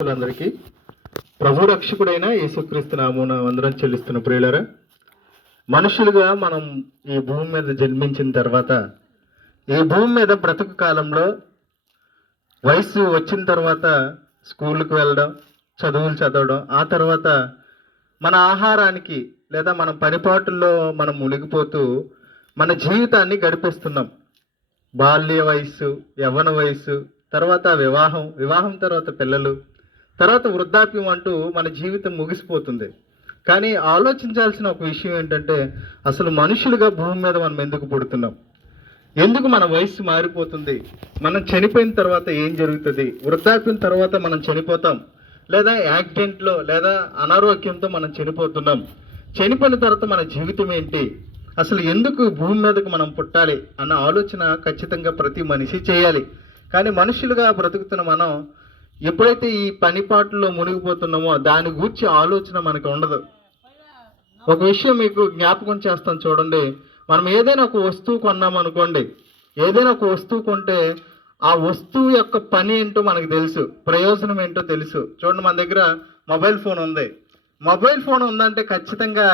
అందరికీ ప్రభు రక్షకుడైన యేసుక్రీస్తు నామమున వందనం చెల్లిస్తున్న ప్రియులారా, మనుషులుగా మనం ఈ భూమి మీద జన్మించిన తర్వాత ఈ భూమి మీద బ్రతుకు కాలంలో వయసు వచ్చిన తర్వాత స్కూల్కి వెళ్ళడం, చదువులు చదవడం, ఆ తర్వాత మన ఆహారానికి లేదా మన పనిపాటుల్లో మనం మునిగిపోతూ మన జీవితాన్ని గడిపేస్తున్నాం. బాల్య వయసు, యవ్వన వయసు, తర్వాత వివాహం తర్వాత పిల్లలు, తర్వాత వృద్ధాప్యం అంటూ మన జీవితం ముగిసిపోతుంది. కానీ ఆలోచించాల్సిన ఒక విషయం ఏంటంటే, అసలు మనుషులుగా భూమి మీద మనం ఎందుకు పుడుతున్నాం? ఎందుకు మన వయసు మారిపోతుంది? మనం చనిపోయిన తర్వాత ఏం జరుగుతుంది? వృద్ధాప్యం తర్వాత మనం చనిపోతాం, లేదా యాక్సిడెంట్లో లేదా అనారోగ్యంతో మనం చనిపోతున్నాం. చనిపోయిన తర్వాత మన జీవితం ఏంటి? అసలు ఎందుకు భూమి మీదకు మనం పుట్టాలి అన్న ఆలోచన ఖచ్చితంగా ప్రతి మనిషి చేయాలి. కానీ మనుషులుగా బ్రతుకుతున్న మనం ఎప్పుడైతే ఈ పనిపాట్లో మునిగిపోతున్నామో దాని గురించి ఆలోచన మనకు ఉండదు. ఒక విషయం మీకు జ్ఞాపకం చేస్తాను చూడండి. మనం ఏదైనా ఒక వస్తువు కొన్నామనుకోండి, ఏదైనా ఒక వస్తువు కొంటే ఆ వస్తువు యొక్క పని ఏంటో మనకు తెలుసు, ప్రయోజనం ఏంటో తెలుసు. చూడండి, మన దగ్గర మొబైల్ ఫోన్ ఉంది. మొబైల్ ఫోన్ ఉందంటే ఖచ్చితంగా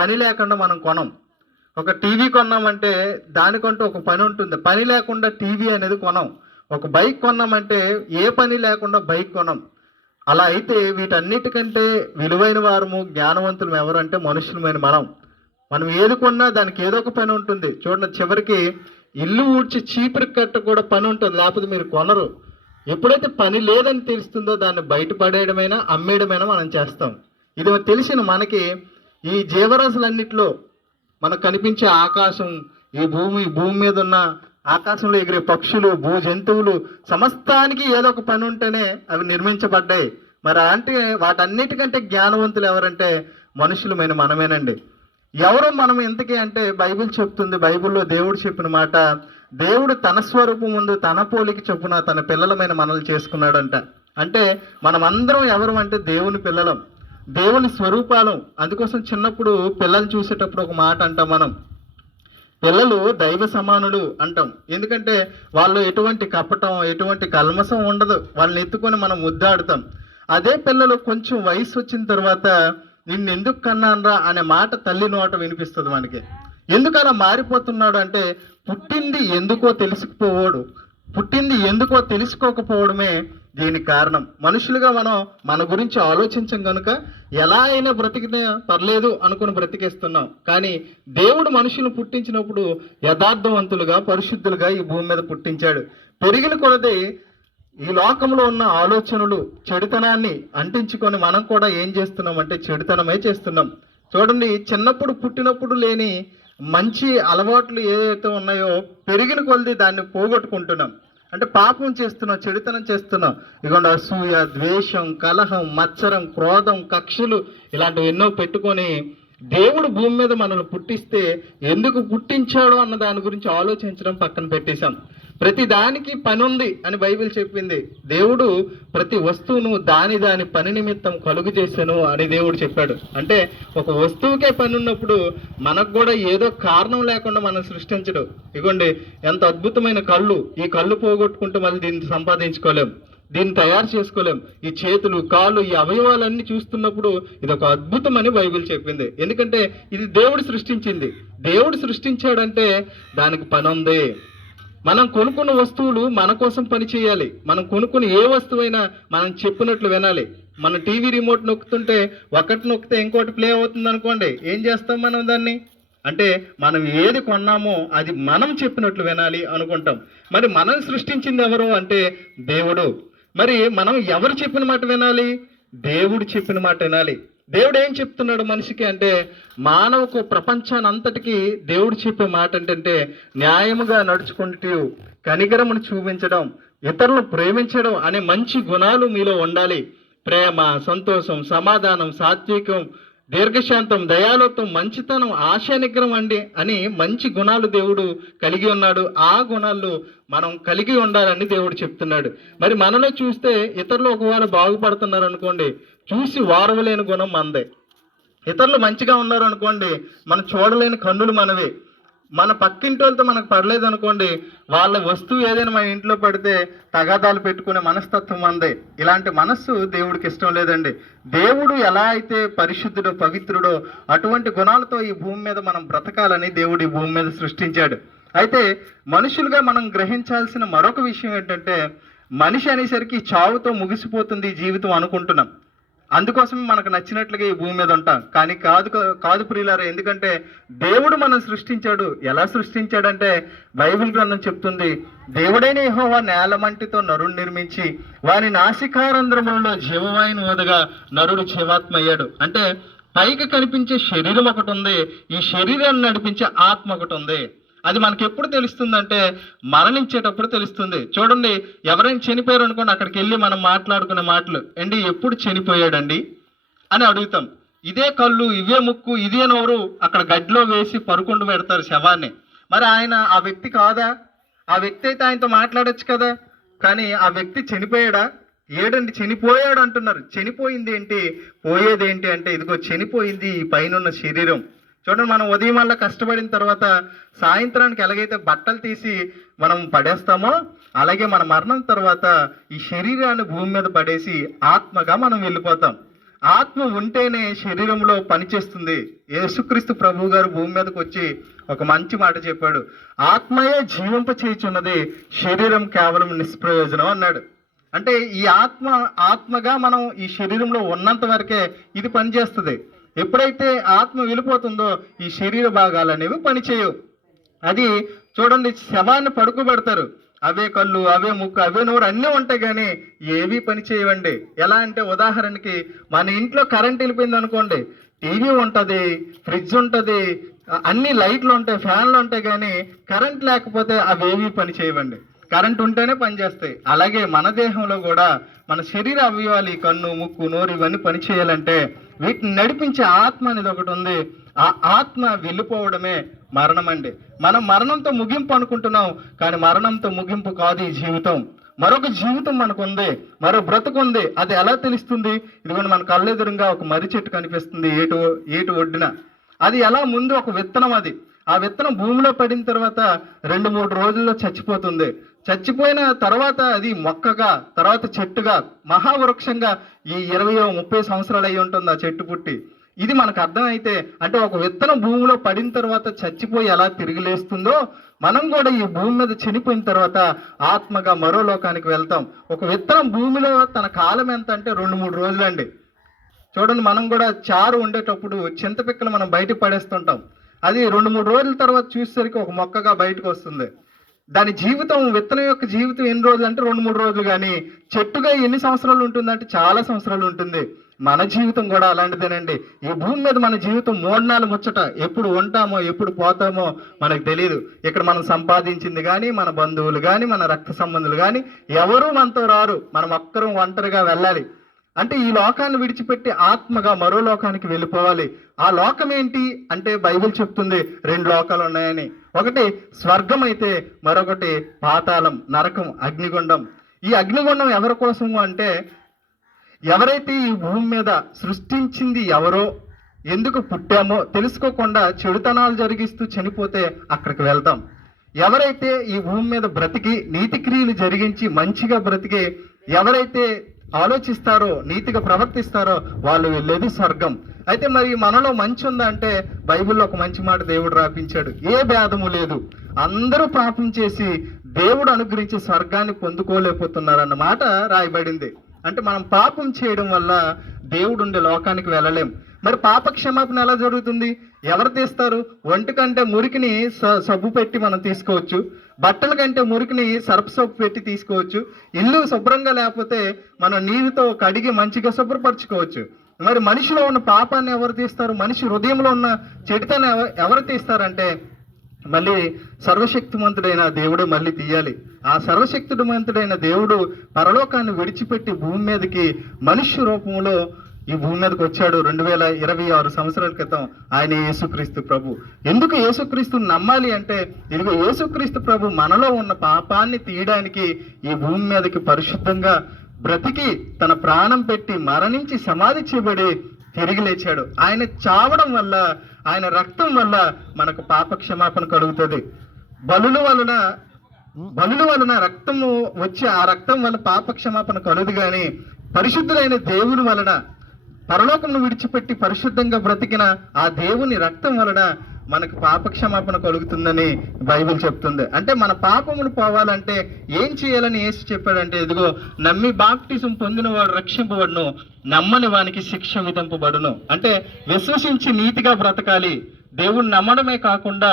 పని లేకుండా మనం కొనం. ఒక టీవీ కొన్నామంటే దానికంటూ ఒక పని ఉంటుంది, పని లేకుండా టీవీ అనేది కొనం. ఒక బైక్ కొన్నామంటే ఏ పని లేకుండా బైక్ కొనం. అలా అయితే వీటన్నిటికంటే విలువైన వారము, జ్ఞానవంతులు ఎవరంటే మనుషులమైన మనం ఏది కొన్నా దానికి ఏదో ఒక పని ఉంటుంది. చూడండి, చివరికి ఇల్లు ఊడ్చి చీపురు కట్ట కూడా పని ఉంటుంది, లేకపోతే మీరు కొనరు. ఎప్పుడైతే పని లేదని తెలుస్తుందో దాన్ని బయట పడేయడమైనా అమ్మేయడమైనా మనం చేస్తాం. ఇది తెలిసిన మనకి ఈ జీవరాశులన్నిటిలో మనకు కనిపించే ఆకాశం, ఈ భూమి మీద ఉన్న ఆకాశంలో ఎగిరే పక్షులు, భూ జంతువులు, సమస్తానికి ఏదో ఒక పని ఉంటేనే అవి నిర్మించబడ్డాయి. మరి అలాంటి వాటన్నిటికంటే జ్ఞానవంతులు ఎవరంటే మనుషులమైన మనమేనండి. ఎవరు మనం ఎంతకీ అంటే బైబిల్ చెప్తుంది, బైబిల్లో దేవుడు చెప్పిన మాట, దేవుడు తన స్వరూపం ముందు తన పోలికి చొప్పున తన పిల్లలమైన మనల్ని చేసుకున్నాడంట. అంటే మనమందరం ఎవరు అంటే దేవుని పిల్లలం, దేవుని స్వరూపాలు. అందుకోసం చిన్నప్పుడు పిల్లల్ని చూసేటప్పుడు ఒక మాట అంటాం, మనం పిల్లలు దైవ సమానులు అంటాం. ఎందుకంటే వాళ్ళు ఎటువంటి కపటం, ఎటువంటి కల్మసం ఉండదు. వాళ్ళని ఎత్తుకొని మనం ముద్దాడుతాం. అదే పిల్లలు కొంచెం వయసు వచ్చిన తర్వాత నిన్ను ఎందుకు కన్నానరా అనే మాట తల్లి నోట వినిపిస్తుంది మనకి. ఎందుకు అలా మారిపోతున్నాడు అంటే, పుట్టింది ఎందుకో తెలుసుకోకపోవడమే దీనికి కారణం. మనుషులుగా మనం మన గురించి ఆలోచించం కనుక ఎలా అయినా బ్రతికితే పర్లేదు అనుకుని బ్రతికేస్తున్నాం. కానీ దేవుడు మనుషులు పుట్టించినప్పుడు యథార్థవంతులుగా, పరిశుద్ధులుగా ఈ భూమి మీద పుట్టించాడు. పెరిగిన కొలది ఈ లోకంలో ఉన్న ఆలోచనలు, చెడుతనాన్ని అంటించుకొని మనం కూడా ఏం చేస్తున్నాం అంటే చెడుతనమే చేస్తున్నాం. చూడండి, చిన్నప్పుడు పుట్టినప్పుడు లేని మంచి అలవాట్లు ఏవైతే ఉన్నాయో పెరిగిన కొలది దాన్ని పోగొట్టుకుంటున్నాం. అంటే పాపం చేస్తున్నాం, చెడుతనం చేస్తున్నాం. ఇదిగోండి, అసూయ, ద్వేషం, కలహం, మత్సరం, క్రోధం, కక్షలు ఇలాంటివి ఎన్నో పెట్టుకొని దేవుడు భూమి మీద మనల్ని పుట్టిస్తే ఎందుకు పుట్టించాడో అన్న దాని గురించి ఆలోచించడం పక్కన పెట్టేశాం. ప్రతి దానికి పని ఉంది అని బైబిల్ చెప్పింది. దేవుడు ప్రతి వస్తువును దాని పని నిమిత్తం కలుగు చేశాను అని దేవుడు చెప్పాడు. అంటే ఒక వస్తువుకే పని ఉన్నప్పుడు మనకు కూడా ఏదో కారణం లేకుండా మనం సృష్టించడు. ఇగోండి, ఎంత అద్భుతమైన కళ్ళు. ఈ కళ్ళు పోగొట్టుకుంటూ మళ్ళీ దీన్ని సంపాదించుకోలేం, దీన్ని తయారు చేసుకోలేం. ఈ చేతులు, కాళ్ళు, ఈ అవయవాలన్నీ చూస్తున్నప్పుడు ఇది ఒక అద్భుతం అని బైబిల్ చెప్పింది. ఎందుకంటే ఇది దేవుడు సృష్టించింది. దేవుడు సృష్టించాడంటే దానికి పని ఉంది. మనం కొనుక్కున్న వస్తువులు మన కోసం పని చేయాలి. మనం కొనుక్కున్న ఏ వస్తువైనా మనం చెప్పినట్లు వినాలి. మన టీవీ రిమోట్ నొక్కుతుంటే ఒకటి నొక్కితే ఇంకోటి ప్లే అవుతుంది అనుకోండి, ఏం చేస్తాం మనం దాన్ని? అంటే మనం ఏది కొన్నామో అది మనం చెప్పినట్లు వినాలి అనుకుంటాం. మరి మనం సృష్టించింది ఎవరు అంటే దేవుడు. మరి మనం ఎవరు చెప్పిన మాట వినాలి? దేవుడు చెప్పిన మాట వినాలి. దేవుడు ఏం చెప్తున్నాడు మనిషికి అంటే, మానవకు ప్రపంచాన్ని అంతటికీ దేవుడు చెప్పే మాట ఏంటంటే, న్యాయముగా నడుచుకుంటూ కనికరమును చూపించడం, ఇతరులను ప్రేమించడం అనే మంచి గుణాలు మీలో ఉండాలి. ప్రేమ, సంతోషం, సమాధానం, సాత్వికం, దీర్ఘశాంతం, దయాళుత్వం, మంచితనం, ఆశా నిగ్రహం అని మంచి గుణాలు దేవుడు కలిగి ఉన్నాడు. ఆ గుణాలు మనం కలిగి ఉండాలని దేవుడు చెప్తున్నాడు. మరి మనలో చూస్తే ఇతరులు ఒకవేళ బాగుపడుతున్నారు అనుకోండి, చూసి వారవలేని గుణం మనదే. ఇతరులు మంచిగా ఉన్నారు అనుకోండి, మనం చూడలేని కన్నులు మనవే. మన పక్కింటి వాళ్ళతో మనకు పర్లేదు అనుకోండి, వాళ్ళ వస్తువు ఏదైనా మన ఇంట్లో పడితే తగాదాలు పెట్టుకునే మనస్తత్వం అందే. ఇలాంటి మనస్సు దేవుడికి ఇష్టం లేదండి. దేవుడు ఎలా అయితే పరిశుద్ధుడో పవిత్రుడో అటువంటి గుణాలతో ఈ భూమి మీద మనం బ్రతకాలని దేవుడు ఈ భూమి మీద సృష్టించాడు. అయితే మనుషులుగా మనం గ్రహించాల్సిన మరొక విషయం ఏంటంటే, మనిషి అనేసరికి చావుతో ముగిసిపోతుంది ఈ జీవితం అనుకుంటున్నాం. అందుకోసం మనకు నచ్చినట్లుగా ఈ భూమి మీద ఉంటాం. కానీ కాదు ప్రియులారా. ఎందుకంటే దేవుడు మనం సృష్టించాడు. ఎలా సృష్టించాడంటే బైబిల్ గ్రంథం చెప్తుంది, దేవుడైన యెహోవా నేలమంటితో నరుడు నిర్మించి వాని నాసికారంధ్రములలో జీవవాయువును వదగా నరుడు జీవాత్మ అయ్యాడు. అంటే పైకి కనిపించే శరీరం ఒకటి ఉంది, ఈ శరీరాన్ని నడిపించే ఆత్మ ఒకటి ఉంది. అది మనకి ఎప్పుడు తెలుస్తుందంటే మరణించేటప్పుడు తెలుస్తుంది. చూడండి, ఎవరైనా చనిపోయారు అనుకోండి, అక్కడికి వెళ్ళి మనం మాట్లాడుకునే మాటలు ఏంటి, ఎప్పుడు చనిపోయాడండి అని అడుగుతాం. ఇదే కళ్ళు, ఇవే ముక్కు, ఇదే నోరు అక్కడ గడ్డిలో వేసి పరుకుండు పెడతారు శవాన్ని. మరి ఆయన ఆ వ్యక్తి కాదా? ఆ వ్యక్తి అయితే ఆయనతో మాట్లాడొచ్చు కదా. కానీ ఆ వ్యక్తి చనిపోయాడా? ఏడండి చనిపోయాడు అంటున్నారు. చనిపోయింది ఏంటి, పోయేదేంటి అంటే ఇదిగో చనిపోయింది ఈ పైన శరీరం. చూడండి, మనం ఉదయం వల్ల కష్టపడిన తర్వాత సాయంత్రానికి ఎలాగైతే బట్టలు తీసి మనం పడేస్తామో అలాగే మన మరణం తర్వాత ఈ శరీరాన్ని భూమి మీద పడేసి ఆత్మగా మనం వెళ్ళిపోతాం. ఆత్మ ఉంటేనే శరీరంలో పనిచేస్తుంది. యేసుక్రీస్తు ప్రభువు గారు భూమి మీదకి వచ్చి ఒక మంచి మాట చెప్పాడు, ఆత్మయే జీవింప చేయుచున్నది, శరీరం కేవలం నిష్ప్రయోజనం అన్నాడు. అంటే ఈ ఆత్మగా మనం ఈ శరీరంలో ఉన్నంత వరకే ఇది పనిచేస్తుంది. ఎప్పుడైతే ఆత్మ వెళ్ళిపోతుందో ఈ శరీర భాగాలు అనేవి పనిచేయవు. అది చూడండి, శవాన్ని పడుకోబెడతారు, అవే కళ్ళు, అవే ముక్కు, అవే నోరు అన్నీ ఉంటాయి కానీ ఏవి పని చేయవండి. ఎలా అంటే ఉదాహరణకి మన ఇంట్లో కరెంట్ వెళ్ళిపోయింది అనుకోండి, టీవీ ఉంటుంది, ఫ్రిడ్జ్ ఉంటుంది, అన్ని లైట్లు ఉంటాయి, ఫ్యాన్లు ఉంటాయి, కానీ కరెంట్ లేకపోతే అవేవి పని చేయవండి. కరెంట్ ఉంటేనే పనిచేస్తాయి. అలాగే మన దేహంలో కూడా మన శరీర అవయవాలు, కన్ను, ముక్కు, నోరు ఇవన్నీ పని చేయాలంటే వీటిని నడిపించే ఆత్మ అనేది ఒకటి ఉంది. ఆ ఆత్మ వెళ్ళిపోవడమే మరణం అండి. మనం మరణంతో ముగింపు అనుకుంటున్నాం, కానీ మరణంతో ముగింపు కాదు ఈ జీవితం. మరొక జీవితం మనకు ఉంది, మరో బ్రతుకు ఉంది. అది ఎలా తెలుస్తుంది? ఇదిగోండి, మన కళ్ళెదురుగా ఒక మర్రి చెట్టు కనిపిస్తుంది ఏటు ఒడ్డున. అది ఎలా ముందు ఒక విత్తనం, అది ఆ విత్తనం భూమిలో పడిన తర్వాత 2-3 రోజుల్లో చచ్చిపోతుంది. చచ్చిపోయిన తర్వాత అది మొక్కగా, తర్వాత చెట్టుగా, మహావృక్షంగా ఈ 20-30 సంవత్సరాలు అయి ఉంటుంది ఆ చెట్టు పుట్టి. ఇది మనకు అర్థమైతే, అంటే ఒక విత్తనం భూమిలో పడిన తర్వాత చచ్చిపోయి ఎలా తిరిగి లేస్తుందో మనం కూడా ఈ భూమి మీద చనిపోయిన తర్వాత ఆత్మగా మరో లోకానికి వెళ్తాం. ఒక విత్తనం భూమిలో తన కాలం ఎంత అంటే 2-3 రోజులండి. చూడండి, మనం కూడా చారు ఉండేటప్పుడు చింతపిక్కలు మనం బయటకు పడేస్తుంటాం. అది 2-3 రోజుల తర్వాత చూసేసరికి ఒక మొక్కగా బయటకు వస్తుంది. దాని జీవితం, విత్తనం యొక్క జీవితం ఎన్ని రోజులు అంటే 2-3 రోజులు. కానీ చెట్టుగా ఎన్ని సంవత్సరాలు ఉంటుందంటే చాలా సంవత్సరాలు ఉంటుంది. మన జీవితం కూడా అలాంటిదేనండి. ఈ భూమి మీద మన జీవితం 3 నెలల ముచ్చట. ఎప్పుడు ఉంటామో ఎప్పుడు పోతామో మనకు తెలియదు. ఇక్కడ మనం సంపాదించింది కానీ, మన బంధువులు కానీ, మన రక్త సంబంధులు కానీ ఎవరూ మనతో రారు. మనం ఒక్కరం ఒంటరిగా వెళ్ళాలి. అంటే ఈ లోకాన్ని విడిచిపెట్టి ఆత్మగా మరో లోకానికి వెళ్ళిపోవాలి. ఆ లోకం ఏంటి అంటే బైబిల్ చెప్తుంది 2 లోకాలు ఉన్నాయని. ఒకటి స్వర్గం అయితే మరొకటి పాతాళం, నరకం, అగ్నిగుండం. ఈ అగ్నిగుండం ఎవరి కోసము అంటే, ఎవరైతే ఈ భూమి మీద సృష్టించింది ఎవరో, ఎందుకు పుట్టామో తెలుసుకోకుండా చెడుతనాలు జరిగిస్తూ చనిపోతే అక్కడికి వెళ్తాం. ఎవరైతే ఈ భూమి మీద బ్రతికి నీతి క్రియలు జరిగించి మంచిగా బ్రతికి ఎవరైతే ఆలోచిస్తారో, నీతిగా ప్రవర్తిస్తారో వాళ్ళు వెళ్ళేది స్వర్గం. అయితే మరి మనలో మంచి ఉందా అంటే బైబిల్లో ఒక మంచి మాట దేవుడు రాపించాడు, ఏ భేదము లేదు, అందరూ పాపం చేసి దేవుడు అనుగ్రహించే స్వర్గాన్ని పొందుకోలేకపోతున్నారన్న మాట రాయబడింది. అంటే మనం పాపం చేయడం వల్ల దేవుడు ఉండే లోకానికి వెళ్ళలేం. మరి పాప క్షమాపణ ఎలా జరుగుతుంది? ఎవరు తీస్తారు? ఒంటి కంటే మురికిని సబ్బు పెట్టి మనం తీసుకోవచ్చు, బట్టల కంటే మురికిని సర్ఫ్ సోప్ పెట్టి తీసుకోవచ్చు, ఇల్లు శుభ్రంగా లేకపోతే మనం నీరుతో కడిగి మంచిగా శుభ్రపరచుకోవచ్చు. మరి మనిషిలో ఉన్న పాపాన్ని ఎవరు తీస్తారు? మనిషి హృదయంలో ఉన్న చెడుతను ఎవరు తీస్తారంటే మళ్ళీ సర్వశక్తిమంతుడైన దేవుడు మళ్ళీ తీయాలి. ఆ సర్వశక్తిమంతుడైన దేవుడు పరలోకాన్ని విడిచిపెట్టి భూమి మీదకి మనుష్య రూపంలో ఈ భూమి మీదకి వచ్చాడు 2026 సంవత్సరాల క్రితం. ఆయన యేసుక్రీస్తు ప్రభు. ఎందుకు యేసుక్రీస్తుని నమ్మాలి అంటే, ఇదిగో యేసుక్రీస్తు ప్రభు మనలో ఉన్న పాపాన్ని తీయడానికి ఈ భూమి మీదకి పరిశుద్ధంగా బ్రతికి తన ప్రాణం పెట్టి మరణించి సమాధి చేయబడి తిరిగి లేచాడు. ఆయన చావడం వల్ల, ఆయన రక్తం వల్ల మనకు పాప క్షమాపణ కలుగుతుంది. బలుల వలన రక్తము వచ్చి ఆ రక్తం వల్ల పాప క్షమాపణ కలుగుదు. కానీ పరిశుద్ధులైన దేవుని వలన, పరలోకమును విడిచిపెట్టి పరిశుద్ధంగా బ్రతికిన ఆ దేవుని రక్తం వలన మనకు పాప క్షమాపణ కలుగుతుందని బైబిల్ చెప్తుంది. అంటే మన పాపములు పోవాలంటే ఏం చేయాలని యేసు చెప్పాడంటే, ఇదిగో నమ్మి బాప్టిజం పొందిన వాడు రక్షింపబడును, నమ్మని వానికి శిక్ష విధింపబడును. అంటే విశ్వసించి నీతిగా బ్రతకాలి. దేవుణ్ణి నమ్మడమే కాకుండా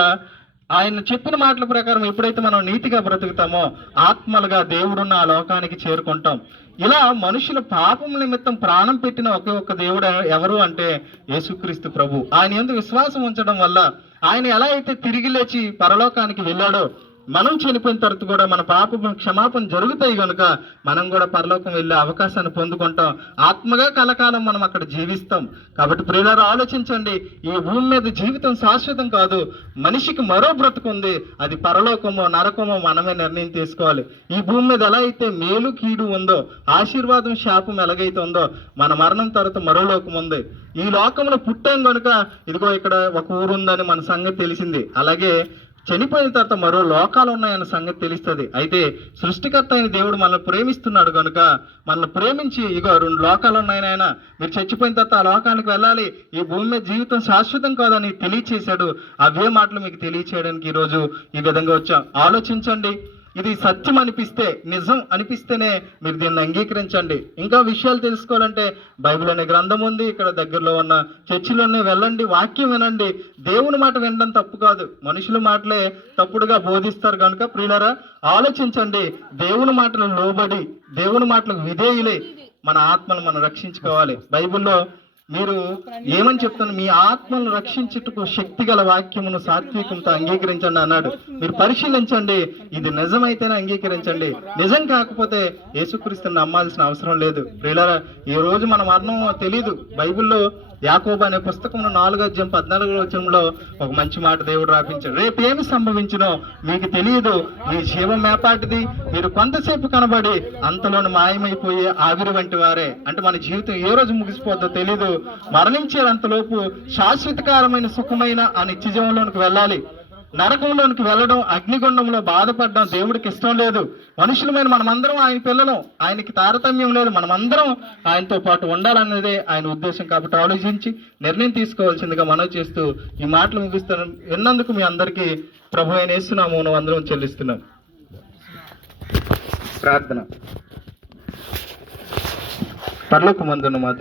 ఆయన చెప్పిన మాటల ప్రకారం ఎప్పుడైతే మనం నీతిగా బ్రతుకుతామో ఆత్మలుగా దేవుడున్న ఆ లోకానికి చేరుకుంటాం. ఇలా మనుషుల పాపం నిమిత్తం ప్రాణం పెట్టిన ఒకే ఒక్క దేవుడు ఎవరు అంటే యేసుక్రీస్తు ప్రభు. ఆయన యందు విశ్వాసం ఉంచడం వల్ల ఆయన ఎలా అయితే తిరిగి లేచి పరలోకానికి వెళ్ళాడో, మనం చనిపోయిన తర్వాత కూడా మన పాప క్షమాపణ జరుగుతాయి కనుక మనం కూడా పరలోకం వెళ్ళే అవకాశాన్ని పొందుకుంటాం. ఆత్మగా కలకాలం మనం అక్కడ జీవిస్తాం. కాబట్టి ప్రియులారా, ఆలోచించండి. ఈ భూమి మీద జీవితం శాశ్వతం కాదు. మనిషికి మరో బ్రతుకుంది. అది పరలోకమో నరకమో మనమే నిర్ణయం తీసుకోవాలి. ఈ భూమి మీద ఎలా అయితే మేలు కీడు ఉందో, ఆశీర్వాదం శాపం ఎలాగైతే ఉందో, మన మరణం తర్వాత మరో లోకం ఉంది. ఈ లోకంలో పుట్టాం కనుక ఇదిగో ఇక్కడ ఒక ఊరు ఉందని మన సంగతి తెలిసింది. అలాగే చనిపోయిన తర్వాత మరో లోకాలు ఉన్నాయన్న సంగతి తెలుస్తుంది. అయితే సృష్టికర్త అయిన దేవుడు మనల్ని ప్రేమిస్తున్నాడు కనుక మనల్ని ప్రేమించి ఇగో 2 లోకాలు ఉన్నాయని, ఆయన మీరు చచ్చిపోయిన తర్వాత ఆ లోకానికి వెళ్ళాలి, ఈ భూమి మీద జీవితం శాశ్వతం కాదని తెలియచేశాడు. అవే మాటలు మీకు తెలియచేయడానికి ఈరోజు ఈ విధంగా వచ్చాం. ఆలోచించండి. ఇది సత్యం అనిపిస్తే, నిజం అనిపిస్తేనే మీరు దీన్ని అంగీకరించండి. ఇంకా విషయాలు తెలుసుకోవాలంటే బైబిల్ అనే గ్రంథం ఉంది. ఇక్కడ దగ్గరలో ఉన్న చర్చిలోనే వెళ్ళండి, వాక్యం వినండి. దేవుని మాట వినడం తప్పు కాదు, మనుషుల మాటలే తప్పుడుగా బోధిస్తారు కనుక ప్రియులారా, ఆలోచించండి. దేవుని మాటలు లోబడి, దేవుని మాటలకు విధేయులే మన ఆత్మను మనం రక్షించుకోవాలి. బైబిల్లో మీరు ఏమని చెప్తాను, మీ ఆత్మను రక్షించుటకు శక్తి గల వాక్యమును సాత్వికంతో అంగీకరించండి అన్నాడు. మీరు పరిశీలించండి. ఇది నిజమైతేనే అంగీకరించండి. నిజం కాకపోతే యేసుక్రీస్తుని నమ్మాల్సిన అవసరం లేదు. ప్రియులారా, ఈ రోజు మన మరణం తెలియదు. బైబిల్లో యాకోబు అనే పుస్తకంలో 4:14 ఒక మంచి మాట దేవుడు రాపించాడు. రేపు ఏమి సంభవించినో మీకు తెలియదు, మీ జీవం మేపాటిది, మీరు కొంతసేపు కనబడి అంతలోని మాయమైపోయే ఆవిరి వంటి వారే. అంటే మన జీవితం ఏ రోజు ముగిసిపోద్దో తెలీదు. మరణించేంతలోపు శాశ్వతకాలమైన సుఖమైన ఆ నిత్యజీవంలోనికి వెళ్ళాలి. నరకంలోనికి వెళ్ళడం, అగ్నిగుండంలో బాధపడడం దేవుడికి ఇష్టం లేదు. మనుషులమైన మనమందరం ఆయన పిల్లలం. ఆయనకి తారతమ్యం లేదు. మనమందరం ఆయనతో పాటు ఉండాలన్నదే ఆయన ఉద్దేశం. కాబట్టి ఆలోచించి నిర్ణయం తీసుకోవాల్సిందిగా మనవి చేస్తూ ఈ మాటలు ముగిస్తాను. విన్నందుకు మీ అందరికీ ప్రభు అయిన యేసు నామమున వందనం చెల్లిస్తున్నాం. ప్రార్థన. పరలోకమందున్న మా